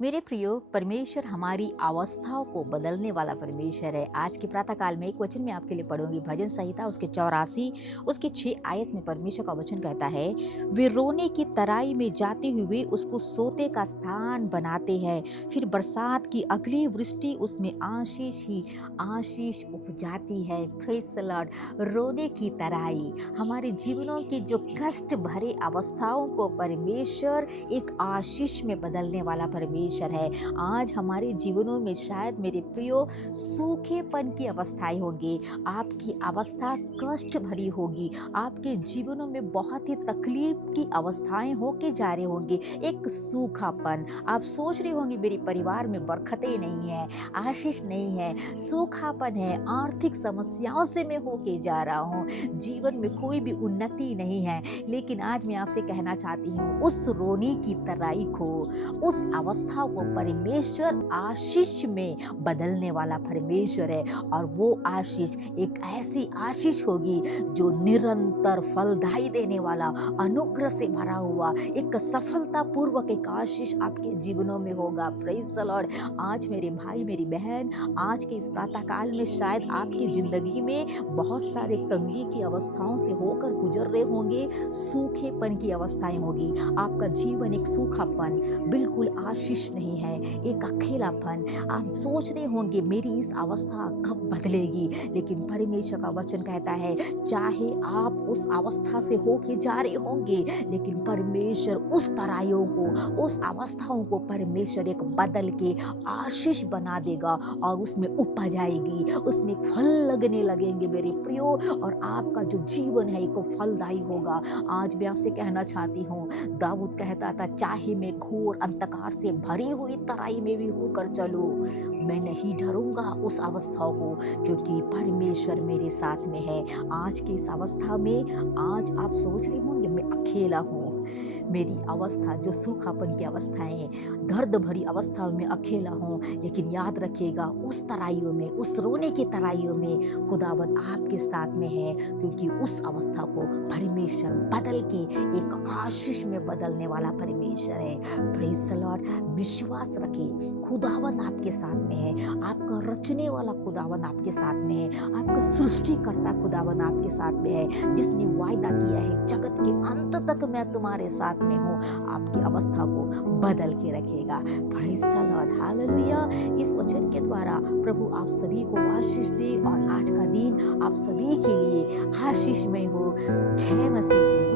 मेरे प्रियो, परमेश्वर हमारी अवस्थाओं को बदलने वाला परमेश्वर है। आज के प्रातः काल में एक वचन मैं आपके लिए पढ़ूंगी, भजन संहिता उसके 84 उसके 6 आयत में परमेश्वर का वचन कहता है, वे रोने की तराई में जाते हुए उसको सोते का स्थान बनाते हैं, फिर बरसात की अगली वृष्टि उसमें आशीष ही आशीष उपजाती है। Praise the Lord. रोने की तराई, हमारे जीवनों की जो कष्ट भरे अवस्थाओं को परमेश्वर एक आशीष में बदलने वाला परमेश्वर है। आज हमारे जीवनों में शायद मेरे प्रियो सूखेपन की अवस्थाएं होंगी, आपकी अवस्था कष्ट भरी होगी, आपके जीवनों में बहुत ही तकलीफ की अवस्थाएं होके जा रहे होंगे। एक सूखापन, आप सोच रहे होंगे मेरे परिवार में बरकतें नहीं है, आशीष नहीं है, सूखापन है, आर्थिक समस्याओं से मैं होके जा रहा हूँ, जीवन में कोई भी उन्नति नहीं है। लेकिन आज मैं आपसे कहना चाहती हूँ, उस रोने की तराई को, उस अवस्था को परमेश्वर आशीष में बदलने वाला परमेश्वर है। और वो आशीष एक ऐसी आशीष होगी जो निरंतर फलदायी देने वाला, अनुग्रह से भरा हुआ एक सफलता पूर्वक एक आशीष आपके जीवनों में होगा। Praise the Lord. आज मेरे भाई मेरी बहन, आज के इस प्रातः काल में शायद आपकी जिंदगी में बहुत सारे तंगी की अवस्थाओं से होकर गुजर रहे होंगे, सूखेपन की अवस्थाएं होगी, आपका जीवन एक सूखापन, बिल्कुल आशीष नहीं है, एक अकेलापन। आप सोच रहे होंगे मेरी इस अवस्था कब बदलेगी, लेकिन परमेश्वर का वचन कहता है, चाहे आप उस अवस्था से होके जा रहे होंगे, लेकिन परमेश्वर उस तराइयों को, उस अवस्थाओं को परमेश्वर एक बदल के आशीष बना देगा और उसमें उपज आएगी, उसमें फल लगने लगेंगे मेरे प्रियो, और आपका जो जीवन है एक फलदायी होगा। आज मैं आपसे कहना चाहती हूँ, दाऊद कहता था, चाहे मैं घोर अंधकार से भरी हुई तराई में भी होकर चलूं, मैं नहीं डरूंगा उस अवस्थाओं को, क्योंकि परमेश्वर मेरे साथ में है। आज की इस अवस्था में आज आप सोच रहे होंगे मैं अकेला हूँ, मेरी अवस्था जो सूखापन की अवस्थाएं हैं, दर्द भरी अवस्थाओं में अकेला हूँ, लेकिन याद रखिएगा उस तराइयों में, उस रोने की तराइयों में खुदावंद आपके साथ में है, क्योंकि उस अवस्था को परमेश्वर बदल के एक आशीष में बदलने वाला परमेश्वर है। Praise the Lord. विश्वास रखें, खुदावंद आपके साथ में है, आपका रचने वाला खुदावंद आपके साथ में है, आपका सृष्टिकर्ता खुदावंद आपके साथ में है, जिसने वायदा किया है जगत के अंत तक मैं तुम्हारे साथ में हूँ, आपकी अवस्था को बदल के रखेगा। Praise the Lord. हालेलुया। इस वचन के द्वारा प्रभु आप सभी को आशीष दे और आज का दिन आप सभी के लिए आशीषमय हो। जय मसीह की।